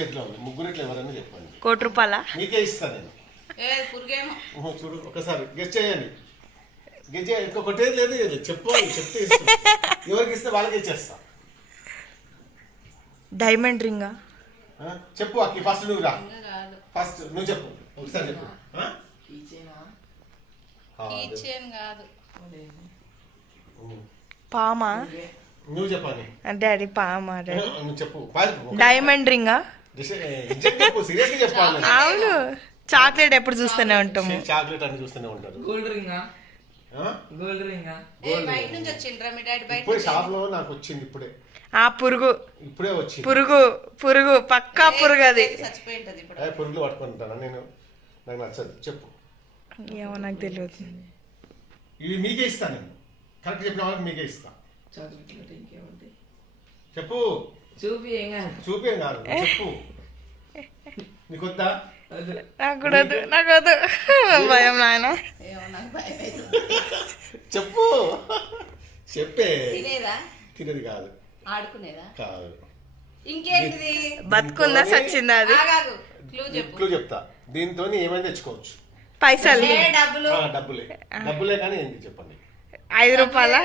చేతిలో ఉంది. ముగ్గురు ఇట్లా ఎవరన్నా చెప్పండి. కోటి రూపాయల? మీకే ఇస్తా నేను. ఏ పురుగేమో. ఊహు, చూడు ఒకసారి గెస్ట్ చేయండి. గెస్ట్ చేయండి ఇంకొకటేది లేదు ఇది చెప్పు చెప్తే ఇస్తా. ఎవరికి ఇస్తే వాళ్ళకి ఇచ్చేస్తా డైమండ్ రింగా? ఆ? చెప్పు అక్కి ఫస్ట్ నువ్వు రా. ఫస్ట్ నువ్వు చెప్పు. ఒకసారి చెప్పు. ఆ? కాదు. కాదు. పామా? నువ్వు చెప్పని డాడీ పామా చెప్పు. డైమండ్ రింగా చెప్పాలి. అవును. చాక్లెట్ ఎప్పుడు చూస్తూనే ఉంటాము. చాక్లెట్ అని చూస్తూనే ఉంటారు. గోల్డ్ రింగా ఆ? గోల్డ్ రింగా ఏ బయట నుంచి వచ్చిండ్రా మీ డాడీ బయట ఇప్పుడే నుంచి? షాప్లో నాకు వచ్చింది ఇప్పుడే. ఆ పురుగు. ఇప్పుడే వచ్చింది. పురుగు పురుగు పక్కా పురుగు అది. పురుగులు పట్టుకుంటాను నేను నాకు నచ్చదు. చెప్పు. ఏమో నాకు తెలియదు. ఇవి మీకే ఇస్తా నేను. కరెక్ట్ చెప్పిన వాళ్ళకి మీకే ఇస్తా. చాక్లెట్లు చెప్పు. చూపి ఏం కాదు. చూపేం కాదు. చెప్పు. నీకు వద్దా. నాకు కూడా వద్దు నాకు వద్దు భయం నాయన. చెప్పు. చెప్పే. తినేదా? తినది కాదు. ఆడుకునేదా? కాదు. ఇంకేంటిది? బతుకుందా సచ్చిందా అది? క్లూ చెప్తా. దీంతో ఏమైనా తెచ్చుకోవచ్చు. పైసలు. ఏ డబ్బులే? డబ్బులే. కానీ ఏంటి చెప్పండి? ఐదు రూపాయల?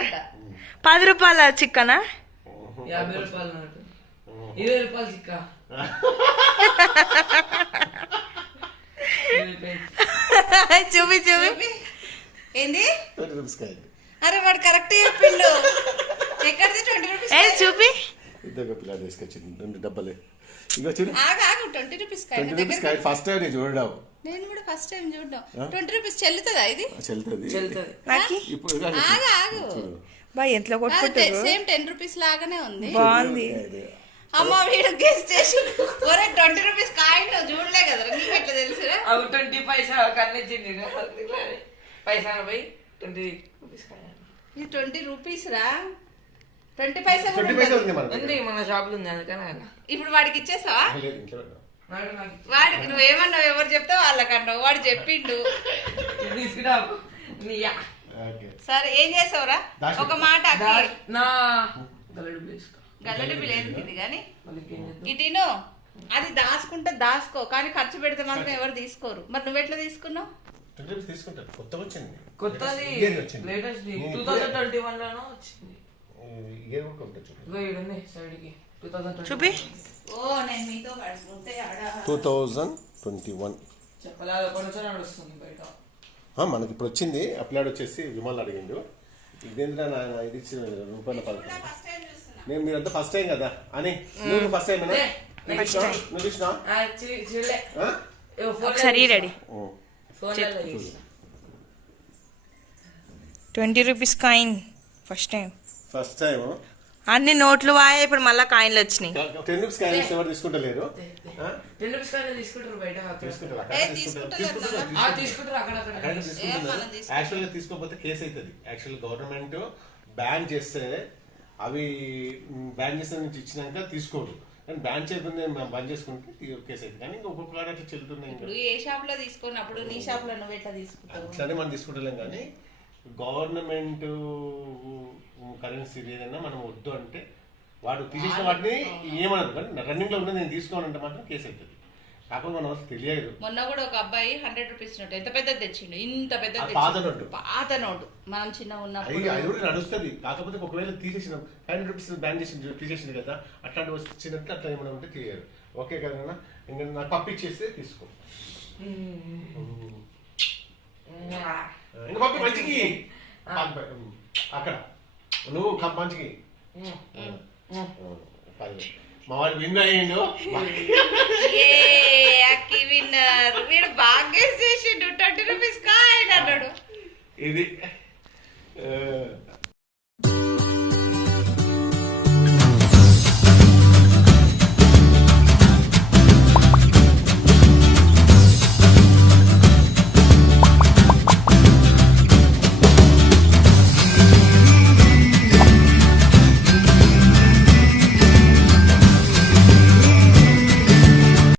పది రూపాయల చిక్కనా? యాభై రూపాయలు నోటు ఇరవై రూపాయలు చిక్క. ఇరవై రూపాయలు. చూపి చూపి. ఏంది? అరే వాడు కరెక్ట్ చెప్పిండు. ఎక్కడిది? ట్వంటీ రూపీస్ ఏ చూపి. ఇద్దరు పిల్లలు తీసుకొచ్చింది. రెండు డబ్బలే. ఇక చూడు. ఆగు ఆగు ట్వంటీ రూపీస్ ట్వంటీ రూపీస్ కాదు ఫస్ట్ టైం నేను చూడడం. నేను కూడా ఫస్ట్ టైం చూడడం. ట్వంటీ రూపీస్ చెల్లుతుందా ఇది? చెల్తుంది చెల్లుతుంది. నాకి? ఇప్పుడు. ఆగు ఆగు. బా ఎంతలో కొట్టుకుంటారు? సేమ్ టెన్ రూపీస్ లాగానే ఉంది. బాగుంది. అదే. అమ్మ వీడు గెస్ట్ చేసి ఒరే ట్వంటీ రూపీస్ కాయిన్ చూడలే కదా నీకు ఎట్లా తెలుసురా? అవి ట్వంటీ పైసా కన్నిచ్చింది పైసా పోయి ట్వంటీ రూపీస్ ఇది ట్వంటీ రూపీస్ రా. ట్వంటీ పైసా కూడా ట్వంటీ పైసా ఉండదు. ఉంది ఉంది మన షాపులో ఉంది అందుకని అలా ఇప్పుడు వాడికి ఇచ్చేసావా? లేదు ఇంట్లో పెట్టాం. వాడు నాకు వాడికి నువ్వేమన్నావు ఎవరు చెప్తే వాళ్ళకన్నావు. వాడు చెప్పిండు. ఇది తీసుకురావు నీయా ఓకే. సరే ఏం చేసావురా? దాచి ఒక మాట దా- నా. గల్లడి కానీ మళ్ళీ చేద్దాం? ఇటీను అది దాచుకుంటే దాచుకో కానీ ఖర్చు పెడితే మాత్రం ఎవరు తీసుకోరు. మరి నువ్వు ఎట్లా తీసుకున్నావు? ట్వంటీ రూపీస్ తీసుకుంటారు కొత్తగా వచ్చింది. కొత్తది. వచ్చింది. లేటెస్ట్ నేను టూ ఇప్పుడే- థౌసండ్ ట్వంటీ వన్ లోనో వచ్చింది. ఇయర్ కూడా ఉంటుంది చూపి. Two thousand twenty one. మనకి ఇప్పుడు వచ్చింది. అప్లాడ్ వచ్చేసి విమల్ అడిగిండు. ఇదేంద్రా నా ఇది ఇచ్చిన రూపాయల పథకం? ఫస్ట్ టైం చూస్తున్నా. నేను మీరంతా ఫస్ట్ టైం కదా? అని. నువ్వు ఫస్ట్ టైం నువ్వు చూసినా ఒకసారి. Ready. Twenty rupees coin first time first time అన్ని నోట్లు వాయా ఇప్పుడు మళ్ళీ కాయిన్లు వచ్చినాయి. టెన్ రూపీస్ ఎవరు తీసుకుంటలేరు? రెండు రూపాయలు కానీ తీసుకుంటారు బయట. యాక్చువల్గా తీసుకోకపోతే కేసు అవుతుంది యాక్చువల్ గవర్నమెంట్ బ్యాన్ చేస్తే అవి బ్యాన్ చేసిన నుంచి ఇచ్చినాక తీసుకోరు. కానీ బ్యాన్ చేయకుండా మేము బంద్ చేసుకుంటే కేసు అవుతుంది కానీ ఇంకా ఒక్కొక్క కాడ అట్లా చెల్లుతున్నాయి ఏ షాప్లో తీసుకున్నప్పుడు నీ షాప్లో నువ్వు ఎట్లా తీసుకుంటావు? అట్లానే మనం తీసుకుంటలేం కానీ గవర్నమెంట్ కరెన్సీ ఏదైనా మనం వద్దు అంటే వాడు తీసేసిన వాటిని ఏమనదు. కానీ రన్నింగ్లో ఉన్నది నేను తీసుకోవాలంటే మాత్రం కేసు అవుతుంది కాకపోతే మనం అసలు తెలియదు. మొన్న కూడా ఒక అబ్బాయి హండ్రెడ్ రూపీస్ నోట్ ఎంత పెద్దది తెచ్చిండు? ఇంత ఆ పెద్దది పాత. నోటు. పాత నోటు. మనం చిన్న అది ఉన్నప్పుడు అది కూడా నడుస్తుంది. కాకపోతే ఒకవేళ తీసేసిన ఫైవ్ రూపీస్ బ్యాన్ చేసి తీసేసింది కదా అట్లాంటి వచ్చినట్టు అట్లా ఏమైనా ఉంటే తీయరు ఓకే కదా ఇంకా నాకు పంపించేస్తే తీసుకో. ఇంకా పంపి మంచికి. అక్కడ. నువ్వు మంచికి. మా వాడు విన్ అయ్యిండు. ఏ. అక్కి విన్నర్. వీడు బాగా చేసిండు. ట్వంటీ రూపీస్ కాయన్ అన్నాడు ఇది